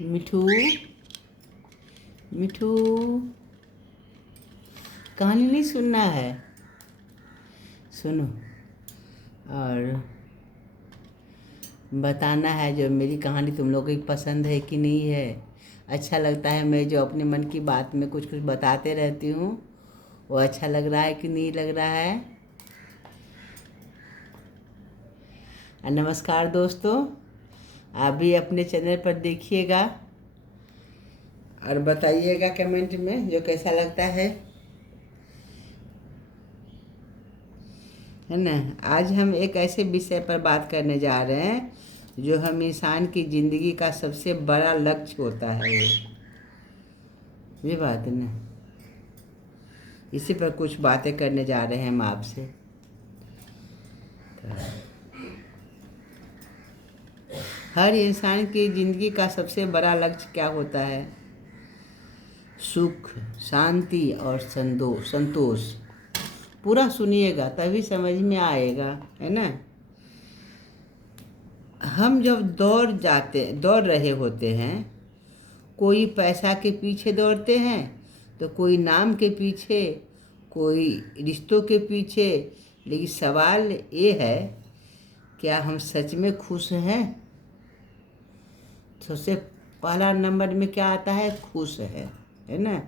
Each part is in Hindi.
मिठू मिठू, कहानी नहीं सुनना है? सुनो और बताना है जो मेरी कहानी तुम लोगों की पसंद है कि नहीं है। अच्छा लगता है मैं जो अपने मन की बात में कुछ कुछ बताते रहती हूँ, वो अच्छा लग रहा है कि नहीं लग रहा है। नमस्कार दोस्तों, आप भी अपने चैनल पर देखिएगा और बताइएगा कमेंट में जो कैसा लगता है ना। आज हम एक ऐसे विषय पर बात करने जा रहे हैं जो हम इंसान की ज़िंदगी का सबसे बड़ा लक्ष्य होता है। ये बात है ना, इसी पर कुछ बातें करने जा रहे हैं हम आपसे। हर इंसान की ज़िंदगी का सबसे बड़ा लक्ष्य क्या होता है? सुख, शांति और संतोष। पूरा सुनिएगा तभी समझ में आएगा, है ना। हम जब दौड़ रहे होते हैं, कोई पैसा के पीछे दौड़ते हैं तो कोई नाम के पीछे, कोई रिश्तों के पीछे। लेकिन सवाल ये है, क्या हम सच में खुश हैं? सबसे पहला नंबर में क्या आता है? खुश है ना।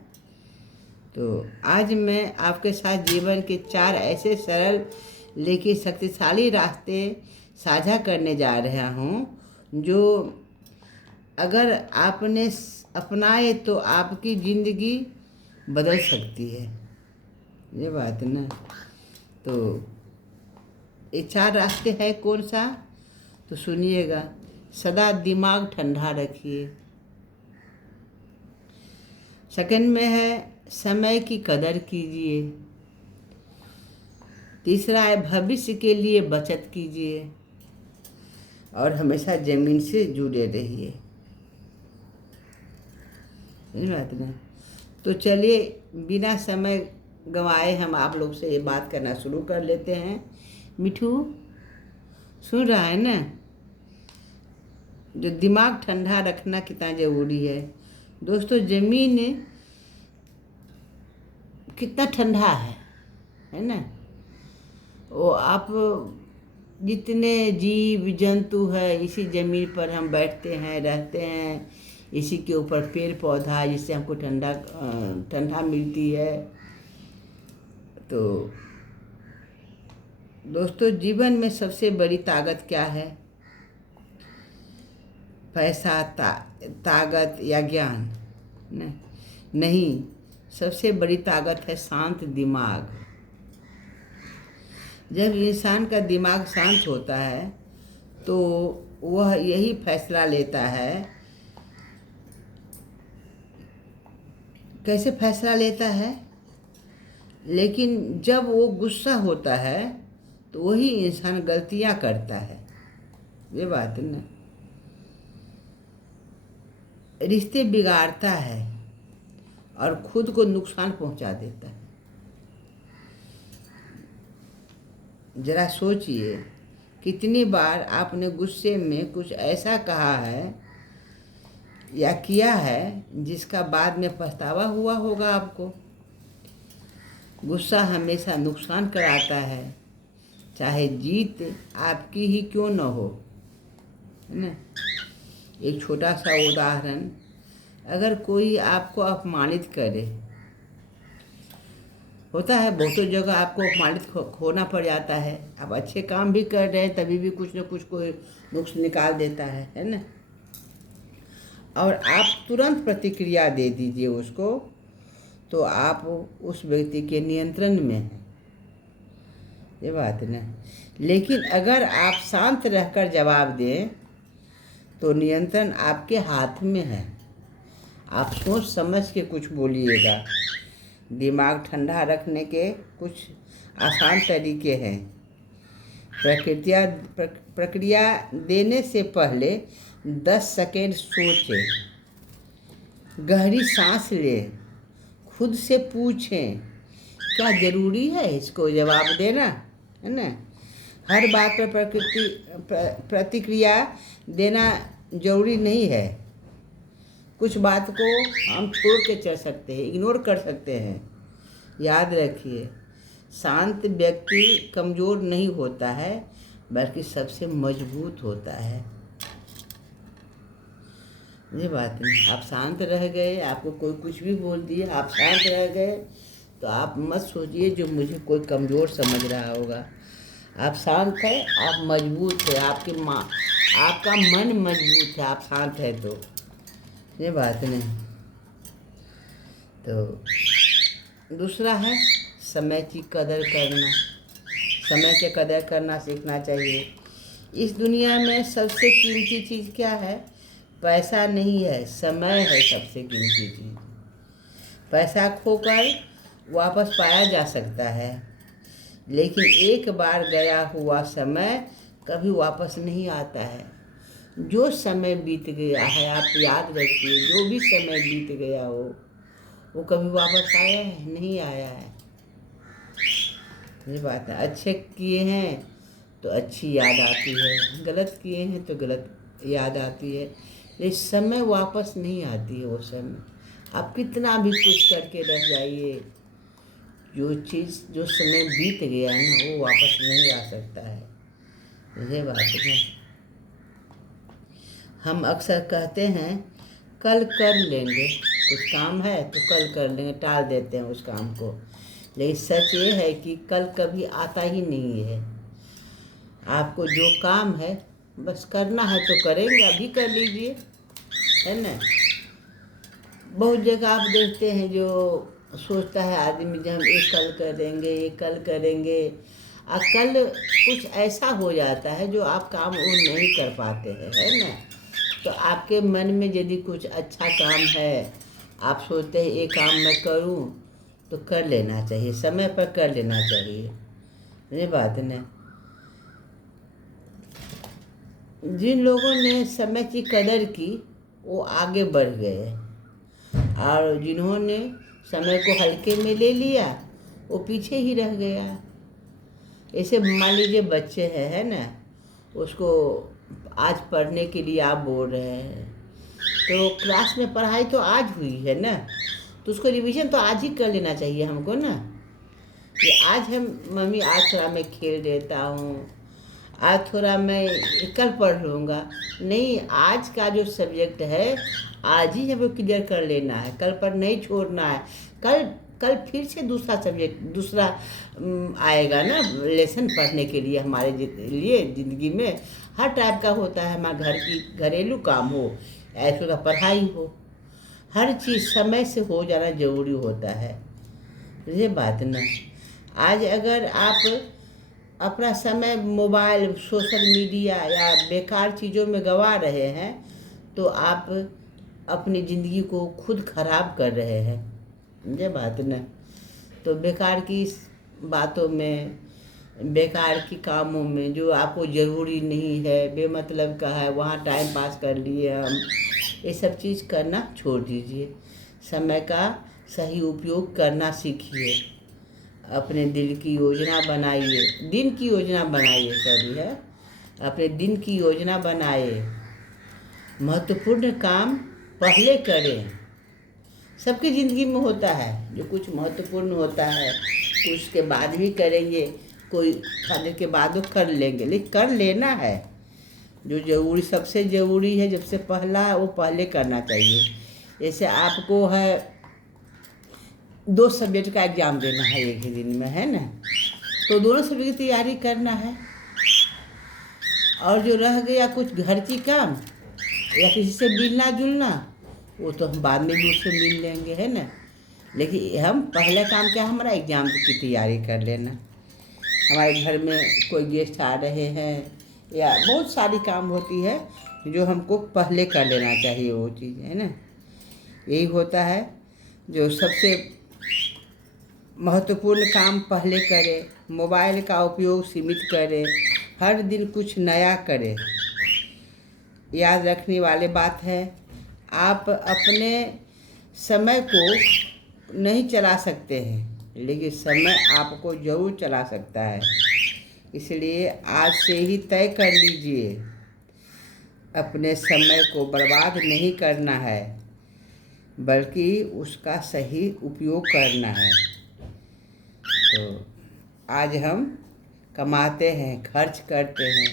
तो आज मैं आपके साथ जीवन के 4 ऐसे सरल लेकिन शक्तिशाली रास्ते साझा करने जा रहा हूँ, जो अगर आपने अपनाए तो आपकी ज़िंदगी बदल सकती है। ये बात ना। तो ये 4 रास्ते हैं कौन सा, तो सुनिएगा। सदा दिमाग ठंडा रखिए। सेकंड में है समय की कदर कीजिए। तीसरा है भविष्य के लिए बचत कीजिए और हमेशा ज़मीन से जुड़े रहिए। ये बात ना। तो चलिए बिना समय गंवाए हम आप लोग से ये बात करना शुरू कर लेते हैं। मिठू सुन रहा है ना, जो दिमाग ठंडा रखना कितना ज़रूरी है। दोस्तों, ज़मीन कितना ठंडा है ना। वो आप जितने जीव जंतु है, इसी ज़मीन पर हम बैठते हैं, रहते हैं। इसी के ऊपर पेड़ पौधा, जिससे हमको ठंडा मिलती है। तो दोस्तों, जीवन में सबसे बड़ी ताकत क्या है? पैसा, ताकत या ज्ञान? नहीं, सबसे बड़ी ताकत है शांत दिमाग। जब इंसान का दिमाग शांत होता है तो वह यही फैसला लेता है। कैसे फैसला लेता है? लेकिन जब वो गुस्सा होता है तो वही इंसान गलतियां करता है। ये बात है ना। रिश्ते बिगाड़ता है और खुद को नुकसान पहुंचा देता है। जरा सोचिए, कितनी बार आपने गुस्से में कुछ ऐसा कहा है या किया है जिसका बाद में पछतावा हुआ होगा आपको। गुस्सा हमेशा नुकसान कराता है, चाहे जीत आपकी ही क्यों न हो, है ना। एक छोटा सा उदाहरण, अगर कोई आपको अपमानित करे, होता है बहुतों जगह आपको अपमानित होना पड़ जाता है। आप अच्छे काम भी कर रहे हैं तभी भी कुछ न कुछ कोई नुक्स निकाल देता है ना। और आप तुरंत प्रतिक्रिया दे दीजिए उसको, तो आप उस व्यक्ति के नियंत्रण में हैं। ये बात है ना। लेकिन अगर आप शांत रहकर जवाब दें तो नियंत्रण आपके हाथ में है। आप सोच समझ के कुछ बोलिएगा। दिमाग ठंडा रखने के कुछ आसान तरीके हैं। प्रक्रिया देने से पहले 10 सेकेंड सोचें, गहरी सांस लें, खुद से पूछें क्या ज़रूरी है इसको जवाब देना, है ना। हर बात पर प्रतिक्रिया देना ज़रूरी नहीं है। कुछ बात को हम छोड़ के चल सकते हैं, इग्नोर कर सकते हैं। याद रखिए, शांत व्यक्ति कमज़ोर नहीं होता है, बल्कि सबसे मजबूत होता है। ये बात नहीं, आप शांत रह गए, आपको कोई कुछ भी बोल दिए, आप शांत रह गए, तो आप मत सोचिए जो मुझे कोई कमज़ोर समझ रहा होगा। आप शांत है, आप मजबूत है, आपका मन मजबूत है, आप शांत है तो। ये बात नहीं। तो दूसरा है समय की कदर करना। समय की कदर करना सीखना चाहिए। इस दुनिया में सबसे कीमती चीज़ क्या है? पैसा नहीं है, समय है सबसे कीमती चीज़। पैसा खोकर वापस पाया जा सकता है, लेकिन एक बार गया हुआ समय कभी वापस नहीं आता है। जो समय बीत गया है, आप याद रखिए, जो भी समय बीत गया हो वो कभी वापस आया है? नहीं आया है। ये बात है। अच्छे किए हैं तो अच्छी याद आती है, गलत किए हैं तो गलत याद आती है। लेकिन समय वापस नहीं आती है। वो समय आप कितना भी कुछ करके रह जाइए, जो समय बीत गया है ना, वो वापस नहीं आ सकता है। ये बात है। हम अक्सर कहते हैं कल कर लेंगे, कुछ काम है तो कल कर लेंगे, टाल देते हैं उस काम को। लेकिन सच ये है कि कल कभी आता ही नहीं है। आपको जो काम है बस करना है तो करेंगे, अभी कर लीजिए, है ना। बहुत जगह आप देखते हैं जो सोचता है आदमी, जब हम ये कल करेंगे, ये कल करेंगे, और कल कुछ ऐसा हो जाता है जो आप काम वो नहीं कर पाते हैं, है ना। तो आपके मन में यदि कुछ अच्छा काम है, आप सोचते हैं ये काम मैं करूं, तो कर लेना चाहिए, समय पर कर लेना चाहिए। ये बात नहीं। जिन लोगों ने समय की कदर की वो आगे बढ़ गए, और जिन्होंने समय को हल्के में ले लिया वो पीछे ही रह गया। ऐसे मान लीजिए बच्चे हैं, है ना, उसको आज पढ़ने के लिए आप बोल रहे हैं, तो क्लास में पढ़ाई तो आज हुई है ना, तो उसको रिवीजन तो आज ही कर लेना चाहिए हमको ना। कि आज हम मम्मी आज थोड़ा मैं खेल लेता हूँ, आज थोड़ा मैं कल पढ़ लूँगा। नहीं, आज का जो सब्जेक्ट है आज ही हमें क्लियर कर लेना है, कल पर नहीं छोड़ना है। कल फिर से दूसरा आएगा ना लेसन पढ़ने के लिए। हमारे लिए ज़िंदगी में हर टाइप का होता है, हमारे घरेलू काम हो, ऐसे का पढ़ाई हो, हर चीज़ समय से हो जाना ज़रूरी होता है। ये बात ना, आज अगर आप अपना समय मोबाइल, सोशल मीडिया या बेकार चीज़ों में गंवा रहे हैं, तो आप अपनी ज़िंदगी को खुद खराब कर रहे हैं। ये बात ना, तो बेकार की बातों में, बेकार की कामों में जो आपको ज़रूरी नहीं है, बेमतलब का है, वहाँ टाइम पास कर लिए हम, ये सब चीज़ करना छोड़ दीजिए। समय का सही उपयोग करना सीखिए। अपने दिन की योजना बनाइए, अपने दिन की योजना बनाइए। महत्वपूर्ण काम पहले करें। सबकी ज़िंदगी में होता है जो कुछ महत्वपूर्ण होता है, कुछ के बाद भी करेंगे, कोई खाने के बाद वो कर लेंगे, लेकिन कर लेना है। जो ज़रूरी, सबसे ज़रूरी है, जब से पहला वो पहले करना चाहिए। जैसे आपको है 2 सब्जेक्ट का एग्ज़ाम देना है एक ही दिन में, है ना, तो दोनों सब्जेक्ट की तैयारी करना है। और जो रह गया कुछ घर की काम या किसी से मिलना जुलना, वो तो हम बाद में भी उससे मिल लेंगे, है ना। लेकिन हम पहला काम क्या, हमारा एग्ज़ाम की तैयारी कर लेना। हमारे घर में कोई गेस्ट आ रहे हैं या बहुत सारी काम होती है जो हमको पहले कर लेना चाहिए, वो चीज़, है ना। यही होता है जो सबसे महत्वपूर्ण काम पहले करें। मोबाइल का उपयोग सीमित करें, हर दिन कुछ नया करें। याद रखने वाली बात है, आप अपने समय को नहीं चला सकते हैं, लेकिन समय आपको ज़रूर चला सकता है। इसलिए आज से ही तय कर लीजिए, अपने समय को बर्बाद नहीं करना है। बल्कि उसका सही उपयोग करना है। तो आज हम कमाते हैं, खर्च करते हैं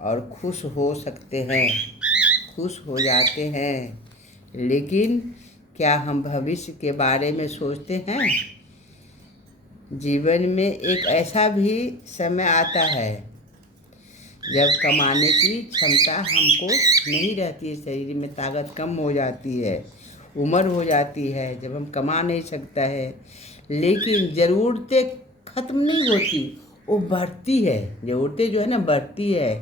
और खुश हो सकते हैं, खुश हो जाते हैं, लेकिन क्या हम भविष्य के बारे में सोचते हैं? जीवन में एक ऐसा भी समय आता है जब कमाने की क्षमता हमको नहीं रहती है, शरीर में ताकत कम हो जाती है, उम्र हो जाती है, जब हम कमा नहीं सकता है, लेकिन ज़रूरतें ख़त्म नहीं होती, वो बढ़ती है। ज़रूरतें जो है ना बढ़ती है।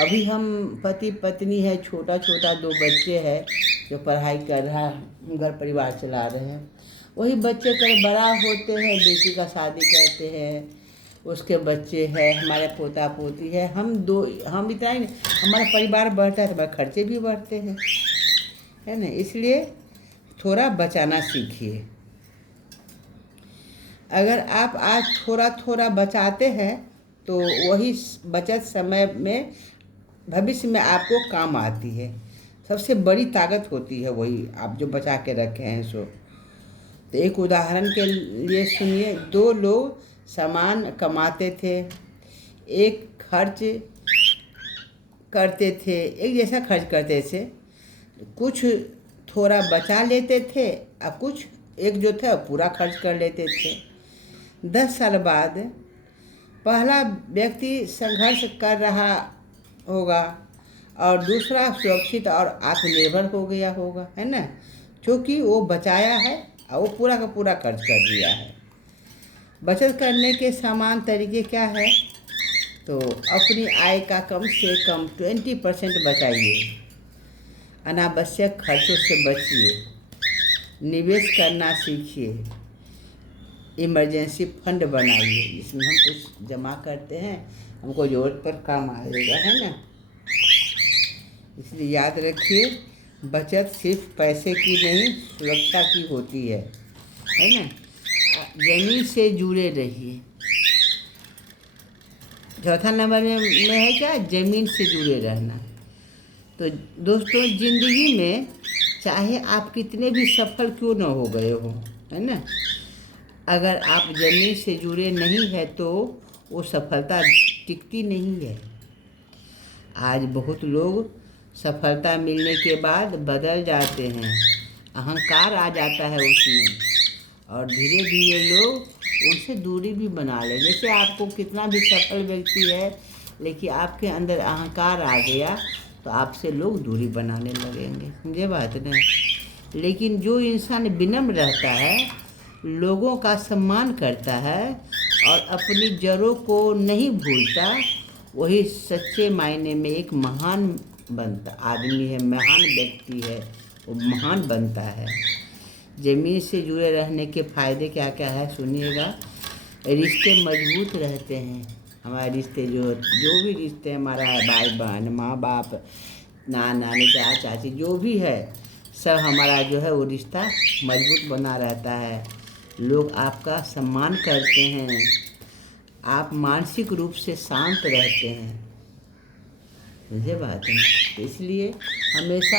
अभी हम पति पत्नी है, छोटा छोटा 2 बच्चे हैं जो पढ़ाई कर रहा है, घर परिवार चला रहे हैं। वही बच्चे कल बड़ा होते हैं, बेटी का शादी करते हैं, उसके बच्चे हैं, हमारे पोता पोती है, हम इतना ही नहीं, हमारा परिवार बढ़ता है तो हमारे खर्चे भी बढ़ते हैं, है ना। इसलिए थोड़ा बचाना सीखिए। अगर आप आज थोड़ा थोड़ा बचाते हैं तो वही बचत समय में भविष्य में आपको काम आती है। सबसे बड़ी ताकत होती है वही आप जो बचा के रखे हैं सो। तो एक उदाहरण के लिए सुनिए, 2 लोग समान कमाते थे, एक खर्च करते थे, एक जैसा खर्च करते थे, कुछ थोड़ा बचा लेते थे और कुछ एक जो था पूरा खर्च कर लेते थे। 10 साल बाद पहला व्यक्ति संघर्ष कर रहा होगा और दूसरा सुरक्षित और आत्मनिर्भर हो गया होगा, है ना, क्योंकि वो बचाया है और वो पूरा का पूरा खर्च कर दिया है। बचत करने के समान तरीके क्या है? तो अपनी आय का कम से कम 20% बचाइए, अनावश्यक खर्चों से बचिए, निवेश करना सीखिए, इमरजेंसी फंड बनाइए जिसमें हम कुछ जमा करते हैं, हमको ज़रूरत पर काम आएगा, है ना। इसलिए याद रखिए, बचत सिर्फ पैसे की नहीं, सुरक्षा की होती है ना। ज़मीन से जुड़े रहिए। चौथा नंबर में है क्या? ज़मीन से जुड़े रहना। तो दोस्तों, ज़िंदगी में चाहे आप कितने भी सफल क्यों न हो गए हो, है ना, अगर आप ज़मीन से जुड़े नहीं है तो वो सफलता टिकती नहीं है। आज बहुत लोग सफलता मिलने के बाद बदल जाते हैं, अहंकार आ जाता है उसमें, और धीरे धीरे लोग उनसे दूरी भी बना लें। जैसे आपको कितना भी सफल व्यक्ति है, लेकिन आपके अंदर अहंकार आ गया तो आपसे लोग दूरी बनाने लगेंगे, समझे बात ना। लेकिन जो इंसान विनम्र रहता है, लोगों का सम्मान करता है और अपनी जड़ों को नहीं भूलता, वही सच्चे मायने में एक महान बनता आदमी है, महान व्यक्ति है, वो महान बनता है। ज़मीन से जुड़े रहने के फ़ायदे क्या क्या है सुनिएगा। रिश्ते मजबूत रहते हैं। हमारे रिश्ते जो भी रिश्ते हमारा है, भाई बहन, माँ बाप, नाना नानी, चाचा चाची, जो भी है, सब हमारा जो है वो रिश्ता मजबूत बना रहता है। लोग आपका सम्मान करते हैं, आप मानसिक रूप से शांत रहते हैं, मुझे बात है। तो इसलिए हमेशा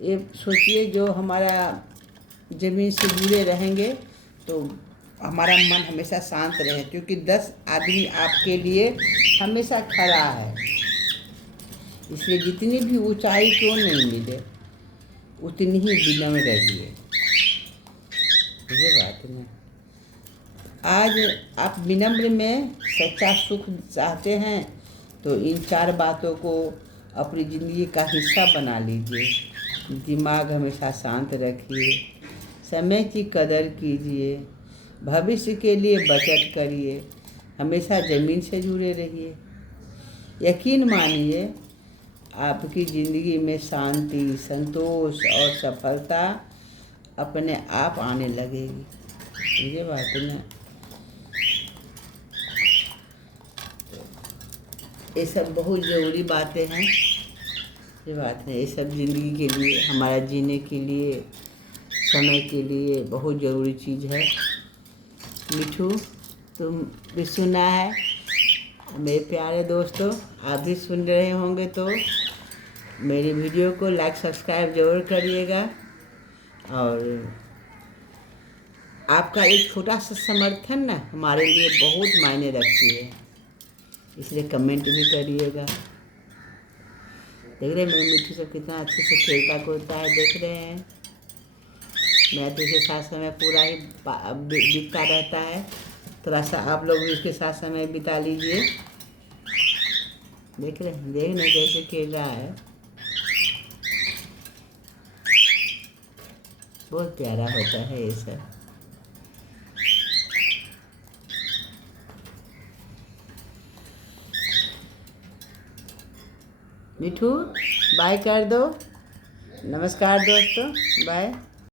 ये सोचिए, जो हमारा ज़मीन से जुड़े रहेंगे तो हमारा मन हमेशा शांत रहे, क्योंकि 10 आदमी आपके लिए हमेशा खड़ा है। इसलिए जितनी भी ऊंचाई क्यों नहीं मिले, उतनी ही विनम्र रहिए, ये बात है। आज आप विनम्र में सच्चा सुख चाहते हैं तो इन 4 बातों को अपनी ज़िंदगी का हिस्सा बना लीजिए। दिमाग हमेशा शांत रखिए, समय की कदर कीजिए, भविष्य के लिए बचत करिए, हमेशा ज़मीन से जुड़े रहिए। यकीन मानिए, आपकी ज़िंदगी में शांति, संतोष और सफलता अपने आप आने लगेगी, ये बात है ना। ये सब बहुत ज़रूरी बातें हैं, ये बात है। ये सब ज़िंदगी के लिए, हमारा जीने के लिए, समय के लिए बहुत ज़रूरी चीज़ है। मिठू, तुम भी सुना है मेरे प्यारे दोस्तों, आप भी सुन रहे होंगे तो मेरी वीडियो को लाइक सब्सक्राइब ज़रूर करिएगा और आपका एक छोटा सा समर्थन ना हमारे लिए बहुत मायने रखती है, इसलिए कमेंट भी करिएगा। देख रहे हैं मेरे मिट्टू सब कितना अच्छे से खेलता कूदता है, देख रहे हैं। मैं तो इसके साथ समय पूरा ही बीतता रहता है, थोड़ा सा आप लोग भी इसके साथ समय बिता लीजिए। देख रहे कैसे खेल रहा है, बहुत प्यारा होता है ये सब। मिठू बाय कर दो, नमस्कार दोस्तों, बाय।